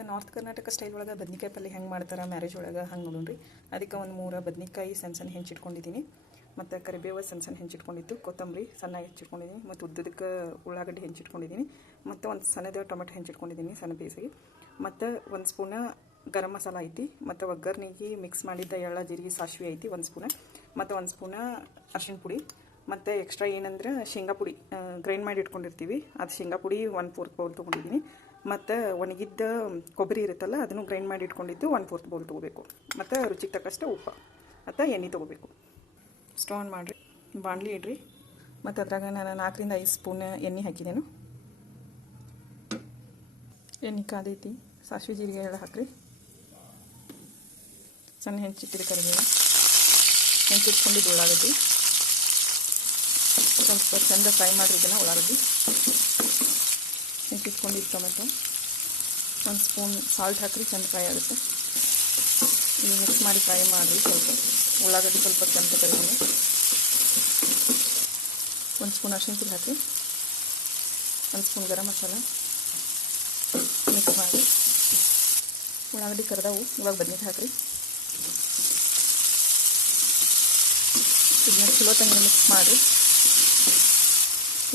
ಮತ್ತು north Karnataka style ಒಳಗೆ ಬದ್ನಿಕಾಯಿ ಪಲ್ಯ ಹೆಂಗೆ ಮಾಡ್ತಾರೆ ಮ್ಯಾರೇಜ್ ಒಳಗೆ ಹಂಗೆ ನೋಡೋಣ್ರಿ. ಅದಕ್ಕೆ ಒಂದು 3 ಬದ್ನಿಕಾಯಿ ಸಣ್ಣ ಹೆಚ್ಚಿಟ್ಕೊಂಡಿದ್ದೀನಿ. ಮತ್ತು ಕರಿಬೇವು ಸಣ್ಣ ಹೆಚ್ಚಿಟ್ಕೊಂಡಿದ್ದು, ಕೊತ್ತಂಬರಿ ಸಣ್ಣ ಹೆಚ್ಚಿಟ್ಕೊಂಡಿದ್ದೀನಿ, ಮತ್ತು ಉದ್ದದಕ್ಕೆ ಉಳ್ಳಾಗಡ್ಡಿ ಹೆಚ್ಚಿಟ್ಕೊಂಡಿದ್ದೀನಿ, ಮತ್ತು ಒಂದು ಸಣ್ಣದ ಟೊಮೆಟೊ ಹೆಚ್ಚಿಟ್ಕೊಂಡಿದ್ದೀನಿ ಸಣ್ಣ ಪೀಸಿಗೆ, ಮತ್ತು 1 ಸ್ಪೂನ ಗರಂ ಮಸಾಲ ಐತಿ, ಮತ್ತು ಒಗ್ಗರ್ನಿಗೆ ಮಿಕ್ಸ್ ಮಾಡಿದ್ದ ಎಳ್ಳು ಜೀರಿಗೆ ಸಾಸಿವೆ ಐತಿ 1 ಸ್ಪೂನ, ಮತ್ತು 1 ಸ್ಪೂನ ಅರಿಶಿಣ ಪುಡಿ, ಮತ್ತು ಎಕ್ಸ್ಟ್ರಾ ಏನಂದ್ರೆ ಶೇಂಗಾ ಪುಡಿ ಗ್ರೈಂಡ್ ಮಾಡಿ ಇಟ್ಕೊಂಡಿರ್ತೀವಿ, ಅದು ಶೇಂಗಾ ಪುಡಿ 1/4 ಬೌಲ್ ತೊಗೊಂಡಿದ್ದೀನಿ. ಮತ್ತು ಒಣಗಿದ್ದ ಕೊಬ್ಬರಿ ಇರುತ್ತಲ್ಲ ಅದನ್ನು ಗ್ರೈಂಡ್ ಮಾಡಿ ಇಟ್ಕೊಂಡಿದ್ದು 1/4 ಬೌಲ್ ತೊಗೋಬೇಕು. ಮತ್ತು ರುಚಿಗೆ ತಕ್ಕಷ್ಟು ಉಪ್ಪು ಮತ್ತು ಎಣ್ಣೆ ತೊಗೋಬೇಕು. ಸ್ಟವ್ ಆನ್ ಮಾಡಿರಿ, ಬಾಣಲಿ ಇಡ್ರಿ, ಮತ್ತು ಅದ್ರಾಗ ನಾನು 4 ರಿಂದ 5 ಸ್ಪೂನ್ ಎಣ್ಣೆ ಹಾಕಿದ್ದೇನು. ಎಣ್ಣೆ ಕಾದೈತಿ, ಸಾಸಿವೆ ಜೀರಿಗೆ ಎಲ್ಲ ಹಾಕಿರಿ. ಸಣ್ಣ ಹೆಚ್ಚಿಟ್ಟಿದ್ದು ಕರಿಬೇವು, ಹೆಚ್ಚಿಟ್ಕೊಂಡಿದ್ದು ಉಳ್ಳಾಗಡ್ಡಿ, ಸ್ವಲ್ಪ ಚೆಂದ ಫ್ರೈ ಮಾಡಿರಿ. ಇದನ್ನು ಉಳ್ಳಾಗಡ್ಡಿ ಹೆಚ್ಚಿಟ್ಕೊಂಡಿದ್ದು ಟೊಮೆಟೊ, 1 ಸ್ಪೂನ್ ಸಾಲ್ಟ್ ಹಾಕಿರಿ, ಚೆಂದ ಫ್ರೈ ಆಗುತ್ತೆ. ಇದು ಮಿಕ್ಸ್ ಮಾಡಿ ಫ್ರೈ ಮಾಡಿರಿ. ಸ್ವಲ್ಪ ಉಳ್ಳಾಗಡ್ಡಿ ಸ್ವಲ್ಪ ಕೆಂಪು ಕರಿಬೇವು, 1 ಸ್ಪೂನ್ ಅರಿಶಿಣ ಪುಡಿ ಹಾಕಿ, 1 ಸ್ಪೂನ್ ಗರಂ ಮಸಾಲ ಮಿಕ್ಸ್ ಮಾಡಿ. ಉಳ್ಳಾಗಡ್ಡಿ ಕರೆದವು, ಇವಾಗ ಬದ್ನಿಕಾಯಿ ಹಾಕಿರಿ. ಇದನ್ನ ಚಲೋ ತಂಗ ಮಿಕ್ಸ್ ಮಾಡಿ.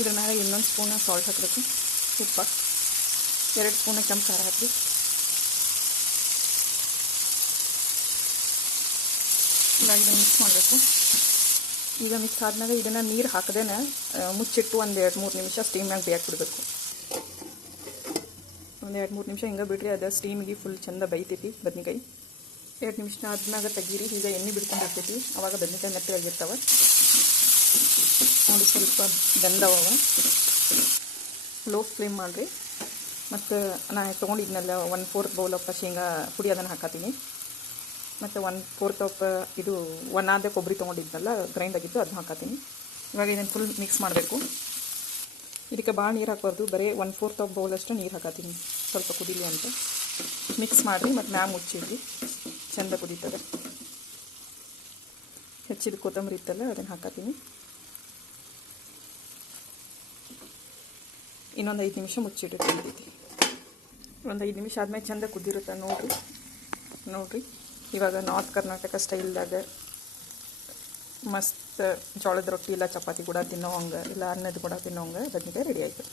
ಇದ್ರ ಮೇಲೆ ಇನ್ನೊಂದು ಸ್ಪೂನ್ ಸಾಲ್ಟ್ ಹಾಕಬೇಕು, ಉಪ್ಪು 2 ಸ್ಪೂನ್ ಕೆಂಪು ಖಾರ ಹಾಕಿ. ಇವಾಗ ಇದನ್ನು ಮಿಕ್ಸ್ ಮಾಡಬೇಕು. ಈಗ ಮಿಕ್ಸ್ ಆದ್ಮೇಲೆ ಇದನ್ನು ನೀರು ಹಾಕದೇನೆ ಮುಚ್ಚಿಟ್ಟು ಒಂದು 2-3 ನಿಮಿಷ ಸ್ಟೀಮ್ನಾಗ ಬೇಯಕ್ಕೆ ಬಿಡಬೇಕು. ಒಂದು 2-3 ನಿಮಿಷ ಹಿಂಗೆ ಬಿಡ್ರಿ, ಅದು ಸ್ಟೀಮಿಗೆ ಫುಲ್ ಚೆಂದ ಬೈತೈತಿ ಬದ್ನಿಕಾಯಿ. 2 ನಿಮಿಷ ಆದ್ಮೇಲೆ ತೆಗೀರಿ. ಈಗ ಎಣ್ಣೆ ಬಿಡ್ಕೊಂಡಿರ್ತೈತಿ, ಅವಾಗ ಬದ್ನಿಕಾಯಿ ಮೆತ್ತಗಾಗಿರ್ತಾವೆ ನೋಡಿ. ಸ್ವಲ್ಪ ಬೆಂದವ, ಲೋ ಫ್ಲೇಮ್ ಮಾಡಿರಿ. ಮತ್ತು ನಾನು ತೊಗೊಂಡಿದ್ನಲ್ಲ 1/4 ಬೌಲಪ್ಪ ಶೇಂಗಾ ಪುಡಿ ಅದನ್ನು ಹಾಕತ್ತೀನಿ, ಮತ್ತು 1/4 ಕಪ್ ಇದು ಒಣಾದ ಕೊಬ್ಬರಿ ತೊಗೊಂಡಿದ್ನಲ್ಲ ಗ್ರೈಂಡ್ ಆಗಿದ್ದು ಅದನ್ನ ಹಾಕತ್ತೀನಿ. ಇವಾಗ ಇದನ್ನು ಫುಲ್ ಮಿಕ್ಸ್ ಮಾಡಬೇಕು. ಇದಕ್ಕೆ ಭಾಳ ನೀರು ಹಾಕಬಾರ್ದು, ಬರೀ 1/4 ಬೌಲಷ್ಟು ನೀರು ಹಾಕತ್ತೀನಿ, ಸ್ವಲ್ಪ ಕುದೀಲಿ ಅಂತ. ಮಿಕ್ಸ್ ಮಾಡಿರಿ, ಮತ್ತು ಮ್ಯಾಗ ಮುಚ್ಚಿಡ್ರಿ, ಚೆಂದ ಕುದೀತದೆ. ಹೆಚ್ಚಿದ ಕೊತ್ತಂಬರಿ ಇತ್ತಲ್ಲ ಅದನ್ನು ಹಾಕತ್ತೀನಿ. ಇನ್ನೊಂದು 5 ನಿಮಿಷ ಮುಚ್ಚಿಟ್ಟು ಕುದೀತಿ. ಒಂದು 5 ನಿಮಿಷ ಆದಮೇಲೆ ಚೆಂದ ಕುದ್ದಿರುತ್ತೆ ನೋಡ್ರಿ. ಇವಾಗ ನಾರ್ತ್ ಕರ್ನಾಟಕ ಸ್ಟೈಲ್ದಾಗ ಮಸ್ತ್ ಜೋಳದ ರೊಟ್ಟಿ ಇಲ್ಲ ಚಪಾತಿ ಕೂಡ ತಿನ್ನೋ ಹಂಗೆ, ಇಲ್ಲ ಅನ್ನದ ಕೂಡ ತಿನ್ನೋ ಹಂಗೆ ಬದ್ನಿಕಾಯಿ ರೆಡಿ ಆಯಿತು.